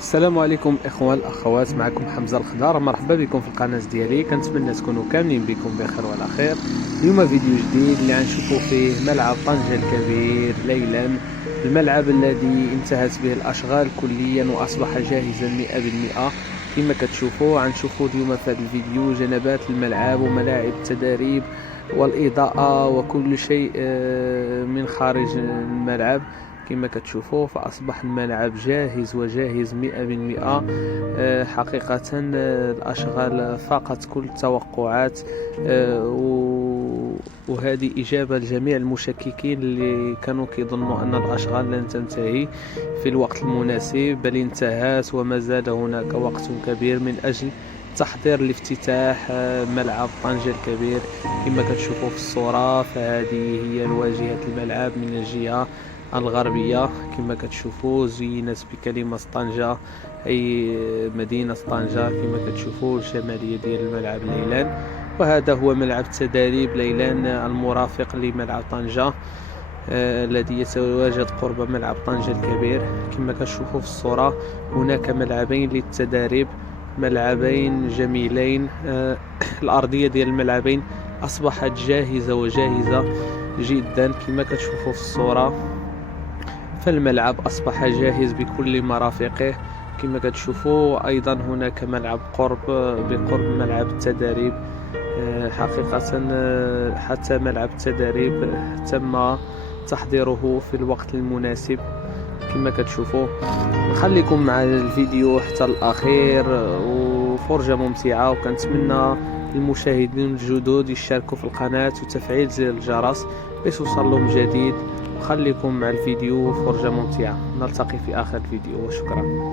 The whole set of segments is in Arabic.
السلام عليكم اخوان الاخوات، معكم حمزه الخضار. مرحبا بكم في القناه ديالي. كنتمنى تكونوا كاملين بكم بخير وعلى خير. اليوم فيديو جديد اللي غنشوفوا فيه ملعب طنجة الكبير ليلا، الملعب الذي انتهت به الاشغال كليا واصبح جاهزا 100%. كما كتشوفوا غنشوفوا اليوم في هذا الفيديو جنبات الملعب وملاعب التدريب والاضاءه وكل شيء من خارج الملعب. كما كتشوفوا فأصبح الملعب جاهز وجاهز 100%. حقيقة الأشغال فاقت كل التوقعات. وهذه إجابة لجميع المشككين اللي كانوا كيظنوا أن الأشغال لن تنتهي في الوقت المناسب، بل انتهت وما زال هناك وقت كبير من أجل تحضير لافتتاح ملعب طنجة الكبير. كما كتشوفوا في الصورة فهذه هي واجهة الملعب من الجهة الغربية. كما كتشوفوا زينت بكلمة طنجة أي مدينة طنجة. كما كتشوفوا الشمالية ديال الملعب ليلان، وهذا هو ملعب التدريب ليلان المرافق لملعب طنجة الذي يتواجد قرب ملعب طنجة الكبير. كما كتشوفوا في الصورة هناك ملعبين للتدريب، ملعبين جميلين. الأرضية ديال الملعبين أصبحت جاهزة وجاهزة جدا. كما كتشوفوا في الصورة فالملعب أصبح جاهز بكل مرافقه. كما كتشوفوا أيضا هناك ملعب بقرب ملعب التدريب. حقيقة حتى ملعب التدريب تم تحضيره في الوقت المناسب. كما كتشوفوا نخليكم مع الفيديو حتى الأخير وفرجة ممتعة، وكنتمنى المشاهدين الجدد يشاركوا في القناة وتفعيل زر الجرس باش يوصلهم جديد. وخليكم مع الفيديو فرجة ممتعة. نلتقي في آخر الفيديو وشكرا.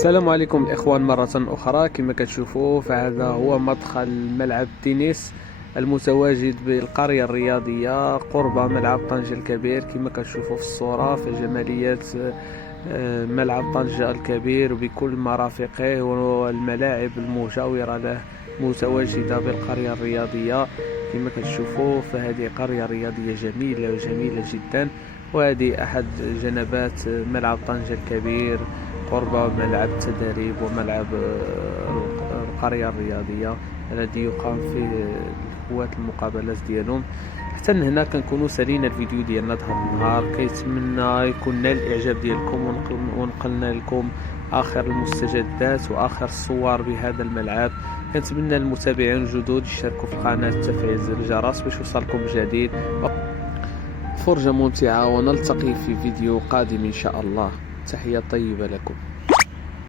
السلام عليكم الإخوان مرة أخرى. كما كتشوفوا فهذا هو مدخل ملعب التنس المتواجد بالقرية الرياضية قرب ملعب طنجة الكبير. كما كتشوفوا في الصورة في جماليات ملعب طنجة الكبير بكل مرافقه والملاعب المجاورة له متواجدة بالقرية الرياضية. كما كتشوفوا فهذه قرية رياضية جميلة جدا، وهذه أحد جنبات ملعب طنجة الكبير قرب ملعب التدريب وملعب القرية الرياضية الذي يقام فيه هواة المقابلات ديالهم. حتى هنا كنكونوا سالينا الفيديو ديالنا هذا النهار، كيتمنى يكون نال الاعجاب ديالكم ونقلنا لكم اخر المستجدات واخر الصور بهذا الملعب. كنتمنى المتابعين الجدد يشاركوا في القناه وتفعيل زر الجرس باش يوصلكم جديد. فرجة ممتعة، ونلتقي في فيديو قادم ان شاء الله. تحية طيبة لكم.